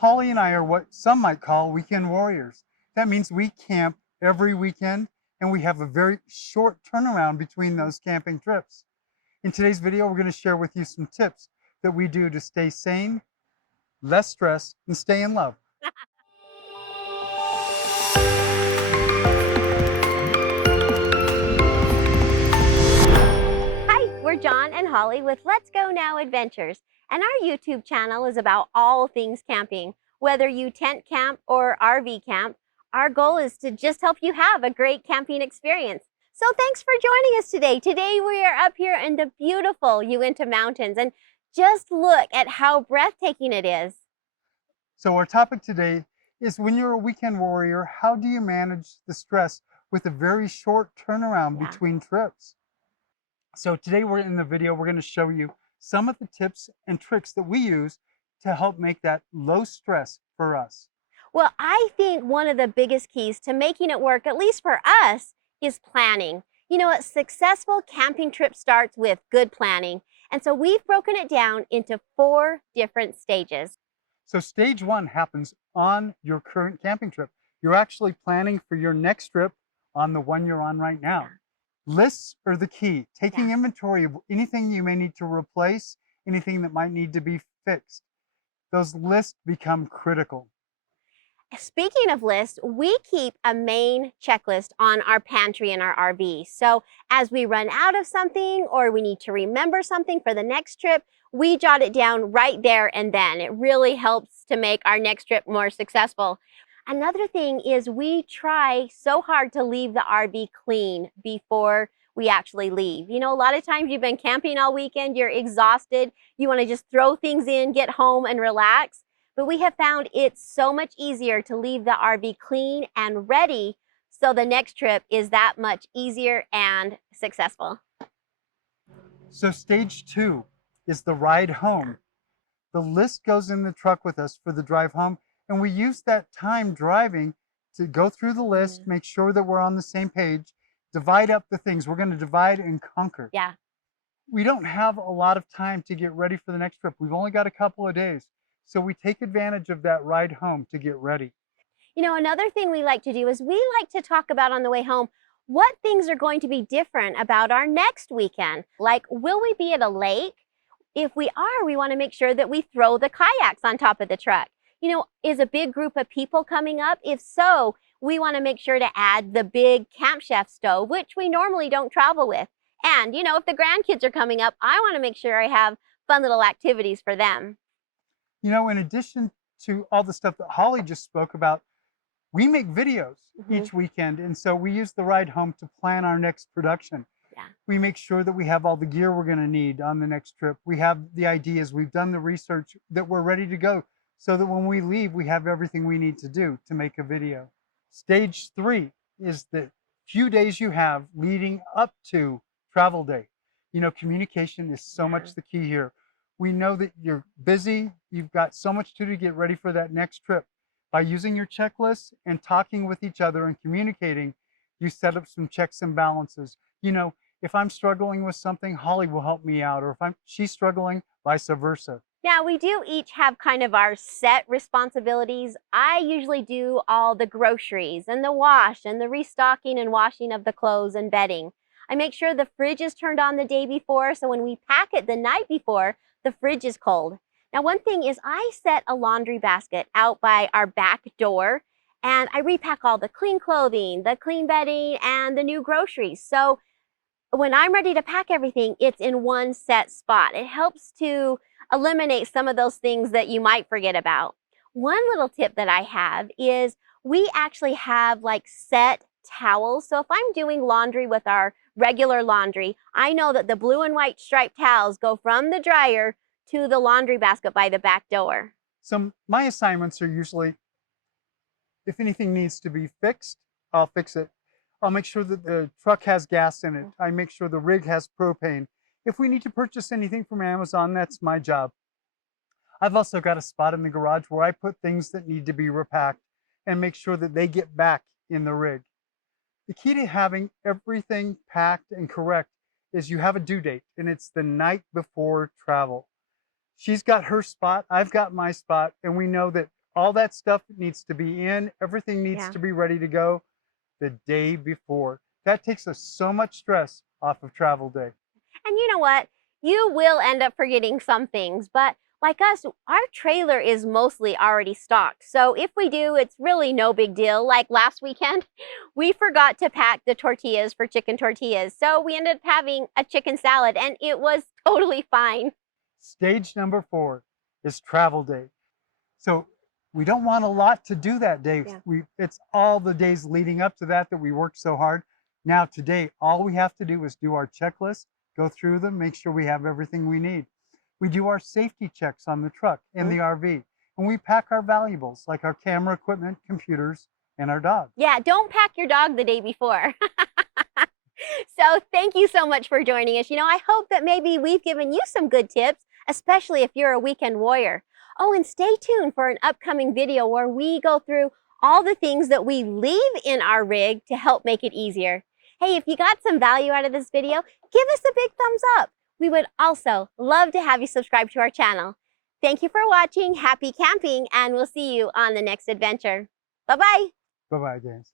Holly and I are what some might call weekend warriors. That means we camp every weekend and we have a very short turnaround between those camping trips. In today's video, we're going to share with you some tips that we do to stay sane, less stress, and stay in love. Hi, we're John and Holly with Let's Go Now Adventures, and our YouTube channel is about all things camping. Whether you tent camp or RV camp, our goal is to just help you have a great camping experience. So thanks for joining us today. Today we are up here in the beautiful Uinta Mountains, and just look at how breathtaking it is. So our topic today is when you're a weekend warrior, how do you manage the stress with a very short turnaround Yeah. between trips? So today we're in the video, we're going to show you some of the tips and tricks that we use to help make that low stress for us. Well, I think one of the biggest keys to making it work, at least for us, is planning. You know, a successful camping trip starts with good planning. And so we've broken it down into 4 different stages. So stage 1 happens on your current camping trip. You're actually planning for your next trip on the one you're on right now. Lists are the key. Taking inventory of anything you may need to replace, anything that might need to be fixed. Those lists become critical. Speaking of lists, we keep a main checklist on our pantry in our RV. So as we run out of something or we need to remember something for the next trip, we jot it down right there and then. It really helps to make our next trip more successful. Another thing is we try so hard to leave the RV clean before we actually leave. You know, a lot of times you've been camping all weekend, you're exhausted, you want to just throw things in, get home and relax. But we have found it's so much easier to leave the RV clean and ready, so the next trip is that much easier and successful. So stage 2 is the ride home. The list goes in the truck with us for the drive home, and we use that time driving to go through the list, make sure that we're on the same page, divide up the things. We're going to divide and conquer. Yeah. We don't have a lot of time to get ready for the next trip. We've only got a couple of days. So we take advantage of that ride home to get ready. You know, another thing we like to do is we like to talk about on the way home what things are going to be different about our next weekend. Like, will we be at a lake? If we are, we want to make sure that we throw the kayaks on top of the truck. You know, is a big group of people coming up? If so, we want to make sure to add the big Camp Chef stove, which we normally don't travel with. And, you know, if the grandkids are coming up, I want to make sure I have fun little activities for them. You know, in addition to all the stuff that Holly just spoke about, we make videos each weekend. And so we use the ride home to plan our next production. Yeah. We make sure that we have all the gear we're going to need on the next trip. We have the ideas, we've done the research, that we're ready to go, so that when we leave, we have everything we need to do to make a video. Stage 3 is the few days you have leading up to travel day. You know, communication is so much the key here. We know that you're busy, you've got so much to do to get ready for that next trip. By using your checklists and talking with each other and communicating, you set up some checks and balances. You know, if I'm struggling with something, Holly will help me out, or if she's struggling, vice versa. Now, we do each have kind of our set responsibilities. I usually do all the groceries and the wash and the restocking and washing of the clothes and bedding. I make sure the fridge is turned on the day before, so when we pack it the night before, the fridge is cold. Now, one thing is I set a laundry basket out by our back door, and I repack all the clean clothing, the clean bedding, and the new groceries. So when I'm ready to pack everything, it's in one set spot. It helps to eliminate some of those things that you might forget about. One little tip that I have is we actually have like set towels. So if I'm doing laundry with our regular laundry, I know that the blue and white striped towels go from the dryer to the laundry basket by the back door. So my assignments are usually, if anything needs to be fixed, I'll fix it. I'll make sure that the truck has gas in it. I make sure the rig has propane. If we need to purchase anything from Amazon, that's my job. I've also got a spot in the garage where I put things that need to be repacked and make sure that they get back in the rig. The key to having everything packed and correct is you have a due date, and it's the night before travel. She's got her spot, I've got my spot, and we know that All that stuff needs to be in, everything needs Yeah. to be ready to go the day before. That takes us so much stress off of travel day. And you know what? You will end up forgetting some things, but like us, our trailer is mostly already stocked. So if we do, it's really no big deal. Like last weekend, we forgot to pack the tortillas for chicken tortillas. So we ended up having a chicken salad and it was totally fine. Stage number 4 is travel day. So we don't want a lot to do that day. Yeah. It's all the days leading up to that we worked so hard. Now today, all we have to do is do our checklist, go through them, make sure we have everything we need. We do our safety checks on the truck and the RV, and we pack our valuables like our camera equipment, computers, and our dog. Yeah, don't pack your dog the day before. So thank you so much for joining us. I hope that maybe we've given you some good tips, especially if you're a weekend warrior. Oh, and stay tuned for an upcoming video where we go through all the things that we leave in our rig to help make it easier. Hey, if you got some value out of this video, give us a big thumbs up. We would also love to have you subscribe to our channel. Thank you for watching. Happy camping, and we'll see you on the next adventure. Bye-bye. Bye-bye, James.